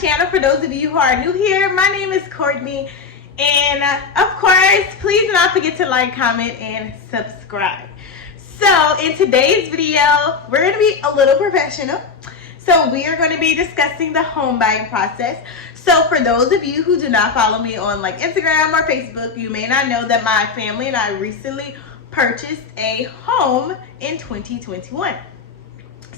channel. For those of you who are new here, my name is Courtney, and of course, please do not forget to like, comment, and subscribe. So in today's video, we're going to be a little professional. So we are going to be discussing the home buying process. So for those of you who do not follow me on like Instagram or Facebook, you may not know that my family and I recently purchased a home in 2021.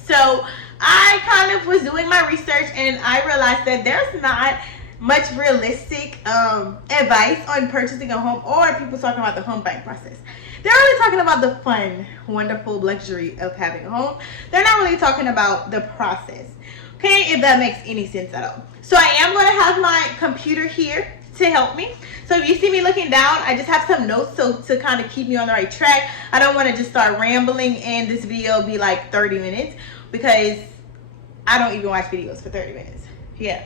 So I kind of was doing my research and I realized that there's not much realistic advice on purchasing a home, or people talking about the home buying process. They're really talking about the fun, wonderful luxury of having a home. They're not really talking about the process. Okay, if that makes any sense at all. So I am going to have my computer here to help me. So if you see me looking down, I just have some notes so to kind of keep me on the right track. I don't want to just start rambling and this video be like 30 minutes because I don't even watch videos for 30 minutes. Yeah.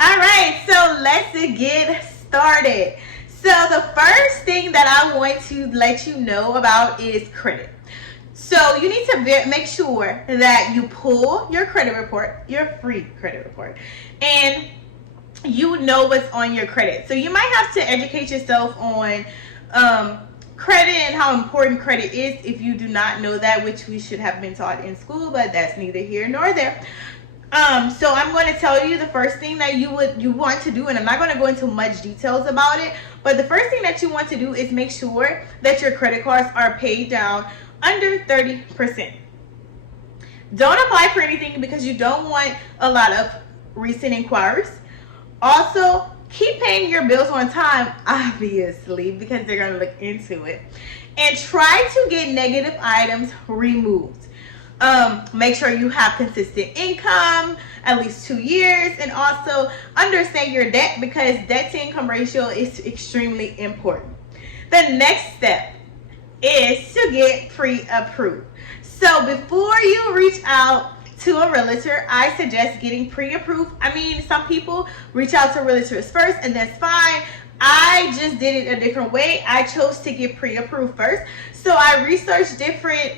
All right, so let's get started. So the first thing that I want to let you know about is credit. So you need to make sure that you pull your credit report, your free credit report, and you know what's on your credit. So you might have to educate yourself on credit and how important credit is if you do not know that, which we should have been taught in school, but that's neither here nor there. So I'm going to tell you the first thing that you want to do, and I'm not going to go into much details about it, but the first thing that you want to do is make sure that your credit cards are paid down under 30%. Don't apply for anything because you don't want a lot of recent inquiries. Also, keep paying your bills on time, obviously, because they're going to look into it. And try to get negative items removed. Make sure you have consistent income, at least 2 years, and also understand your debt because debt to income ratio is extremely important. The next step is to get pre-approved. So before you reach out to a realtor, I suggest getting pre-approved. I mean, some people reach out to realtors first, and that's fine. I just did it a different way. I chose to get pre-approved first. So I researched different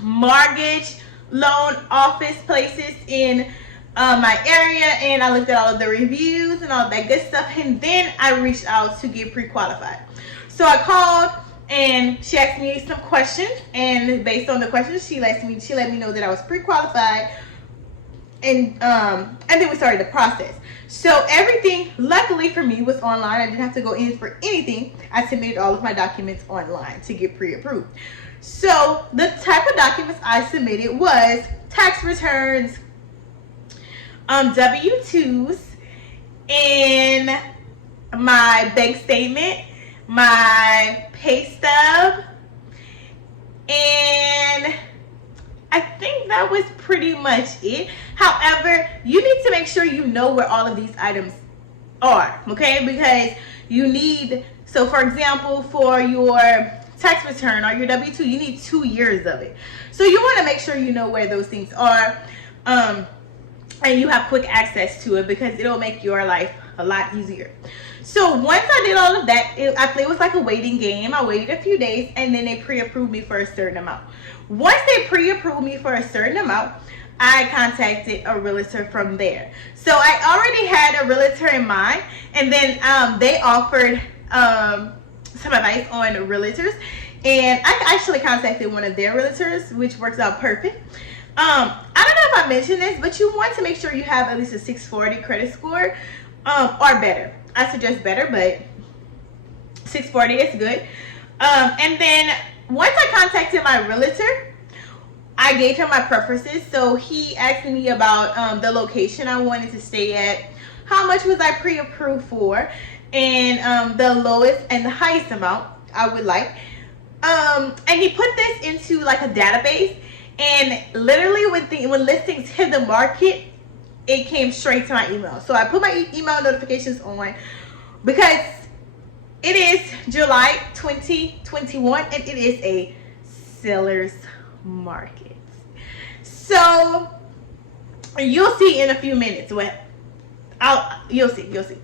mortgage loan office places in my area, and I looked at all of the reviews and all that good stuff, and then I reached out to get pre-qualified. So I called and she asked me some questions, and based on the questions she let me know that I was pre-qualified, and then we started the process. So everything, luckily for me, was online. I didn't have to go in for anything. I submitted all of my documents online to get pre-approved. So the type of documents I submitted was tax returns, W-2s, and my bank statement, my pay stub, and I think that was pretty much it. However, you need to make sure you know where all of these items are, okay? Because you need, so for example, for your tax return or your W-2, you need 2 years of it. So you want to make sure you know where those things are, and you have quick access to it because it'll make your life a lot easier. So once I did all of that, it was like a waiting game. I waited a few days, and then they pre-approved me for a certain amount. Once they pre-approved me for a certain amount, I contacted a realtor from there. So I already had a realtor in mind, and then they offered some advice on realtors, and I actually contacted one of their realtors, which works out perfect. I don't know if I mentioned this, but you want to make sure you have at least a 640 credit score or better. I suggest better, but 640 is good. And then once I contacted my realtor, I gave him my preferences. So he asked me about the location I wanted to stay at, how much was I pre-approved for, and the lowest and the highest amount I would like. And he put this into like a database, and literally when listings hit the market, it came straight to my email. So I put my email notifications on because it is July 2021 and it is a seller's market. So you'll see in a few minutes you'll see.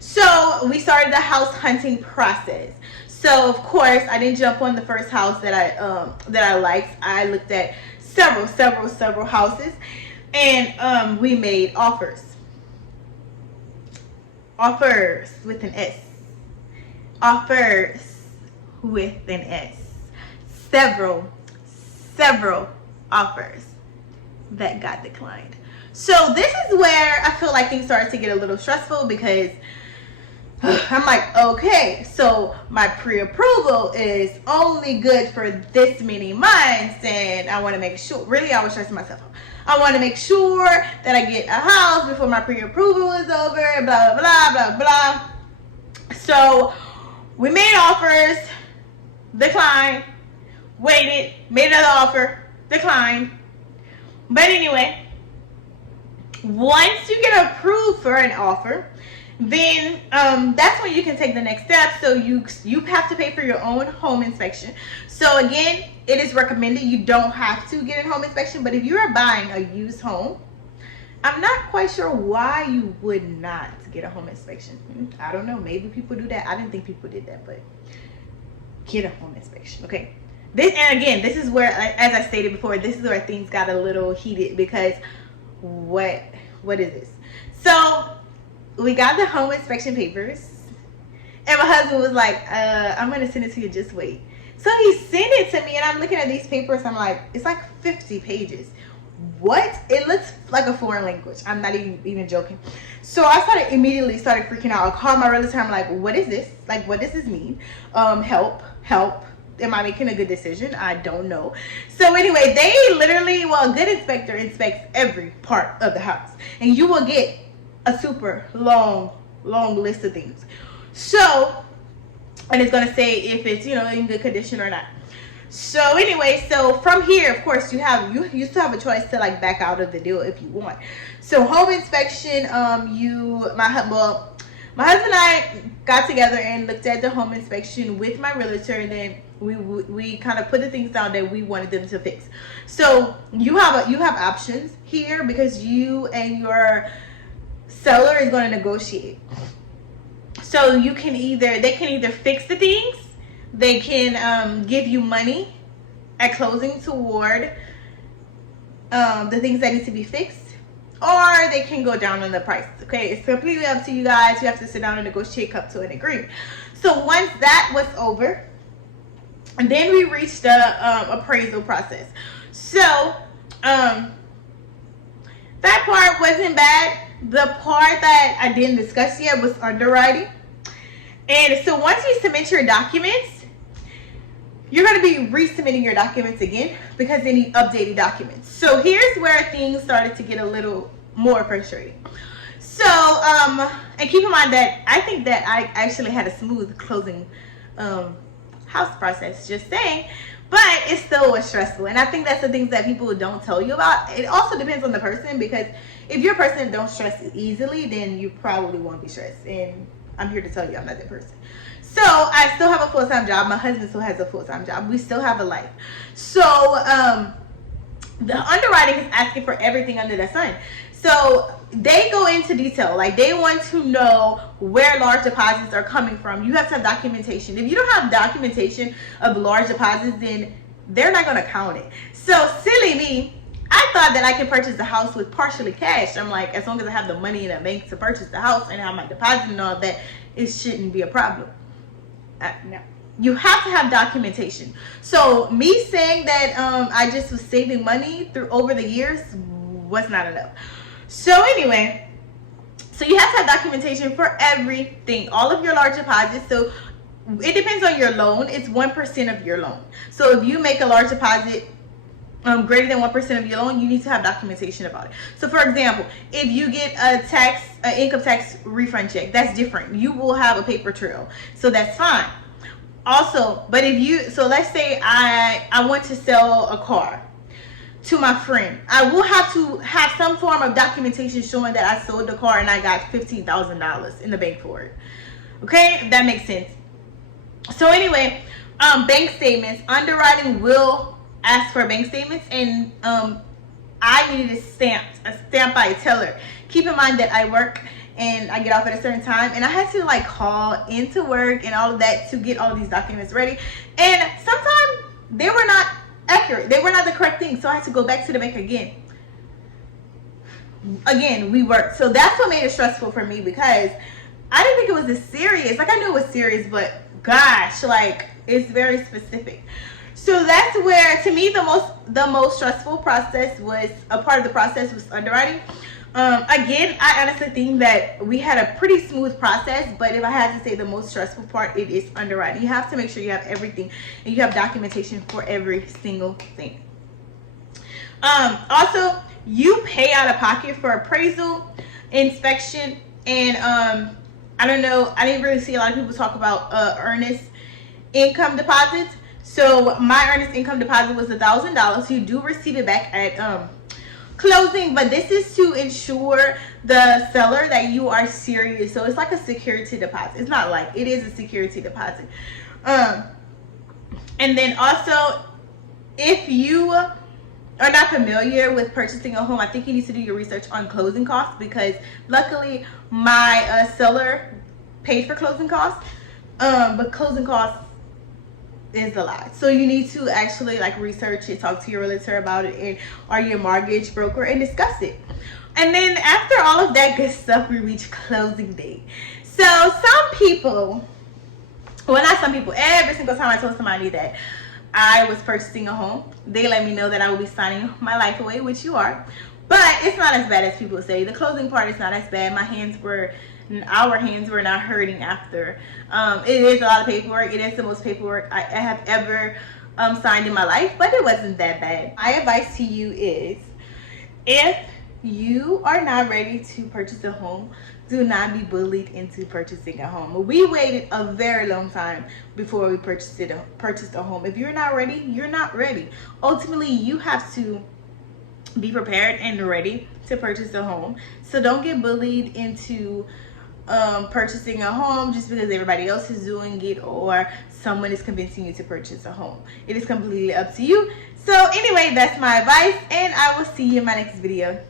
So we started the house hunting process. So of course I didn't jump on the first house that I liked. I looked at several houses, and we made offers. Offers with an S. Offers with an S. Several offers that got declined. So this is where I feel like things started to get a little stressful, because I'm like, okay, so my pre-approval is only good for this many months, and I want to make sure, really I was stressing myself out. I want to make sure that I get a house before my pre-approval is over, blah, blah, blah, blah, blah. So we made offers, declined, waited, made another offer, declined. But anyway, once you get approved for an offer, then that's when you can take the next step. So you have to pay for your own home inspection. So again, it is recommended you don't have to get a home inspection, but if you are buying a used home, I'm not quite sure why you would not get a home inspection. I don't know, maybe people do that. I didn't think people did that, but get a home inspection. Okay, this is where, as I stated before, this is where things got a little heated, because what is this? So we got the home inspection papers, and my husband was like, I'm gonna send it to you, just wait. So he sent it to me, and I'm looking at these papers, I'm like, it's like 50 pages. What? It looks like a foreign language. I'm not even joking. So I immediately started freaking out. I called my realtor. I'm like, what is this? Like, what does this mean? Help. Am I making a good decision? I don't know. So anyway, they literally, a good inspector inspects every part of the house, and you will get a super long list of things. So, and it's gonna say if it's, in good condition or not. So anyway, so from here, of course, you still have a choice to like back out of the deal if you want. So home inspection, my husband and I got together and looked at the home inspection with my realtor, and then we kind of put the things down that we wanted them to fix. So you have options here, because you and your seller is going to negotiate. So they can either fix the things, they can give you money at closing toward the things that need to be fixed, or they can go down on the price. Okay, it's completely up to you guys. You have to sit down and negotiate, come to an agreement. So once that was over, and then we reached the appraisal process. So that part wasn't bad. The part that I didn't discuss yet was underwriting. And so once you submit your documents, you're going to be resubmitting your documents again, because they need updated documents. So here's where things started to get a little more frustrating. So, and keep in mind that I think that I actually had a smooth closing house process, just saying, but it still was stressful. And I think that's the things that people don't tell you about. It also depends on the person, because if you're a person that don't stress easily, then you probably won't be stressed. And I'm here to tell you I'm not that person. So I still have a full-time job. My husband still has a full-time job. We still have a life. So the underwriting is asking for everything under the sun. So they go into detail. Like, they want to know where large deposits are coming from. You have to have documentation. If you don't have documentation of large deposits, then they're not going to count it. So silly me, I thought that I could purchase the house with partially cash. I'm like, as long as I have the money in the bank to purchase the house and have my deposit and all that, it shouldn't be a problem. No. You have to have documentation. So me saying that I just was saving money over the years was not enough. So anyway, so you have to have documentation for everything, all of your large deposits. So it depends on your loan. It's 1% of your loan. So if you make a large deposit greater than 1% of your loan, you need to have documentation about it. So for example, if you get an income tax refund check, that's different. You will have a paper trail, so that's fine. Also, but so let's say I want to sell a car to my friend, I will have to have some form of documentation showing that I sold the car and I got $15,000 in the bank for it. Okay, if that makes sense. So anyway, bank statements. Underwriting will ask for bank statements, and I needed a stamp by a teller. Keep in mind that I work and I get off at a certain time, and I had to like call into work and all of that to get all of these documents ready, and sometimes they were not accurate. They were not the correct thing, so I had to go back to the bank again. We worked. So that's what made it stressful for me, because I didn't think it was this serious. Like, I knew it was serious, but gosh, like, it's very specific. So that's where, to me, the most stressful process was, a part of the process was underwriting. Again, I honestly think that we had a pretty smooth process, but if I had to say the most stressful part, it is underwriting. You have to make sure you have everything and you have documentation for every single thing. Also, you pay out of pocket for appraisal, inspection, and I don't know, I didn't really see a lot of people talk about earnest income deposits. So my earnest income deposit was $1,000. You do receive it back at closing, but this is to ensure the seller that you are serious. So it's like a security deposit. It's not like, it is a security deposit. And then also, if you are not familiar with purchasing a home, I think you need to do your research on closing costs, because luckily my seller paid for closing costs, but closing costs is a lot. So you need to actually like research it, talk to your realtor about it, and or your mortgage broker, and discuss it. And then after all of that good stuff, we reach closing day. So some people, well, not some people, every single time I told somebody that I was purchasing a home, they let me know that I would be signing my life away, which you are. But it's not as bad as people say. The closing part is not as bad. Our hands were not hurting after. It is a lot of paperwork. It is the most paperwork I have ever signed in my life, but it wasn't that bad. My advice to you is, if you are not ready to purchase a home, do not be bullied into purchasing a home. We waited a very long time before we purchased a home. If you're not ready, you're not ready. Ultimately, you have to be prepared and ready to purchase a home. So don't get bullied into purchasing a home just because everybody else is doing it or someone is convincing you to purchase a home. It is completely up to you. So anyway, that's my advice, and I will see you in my next video.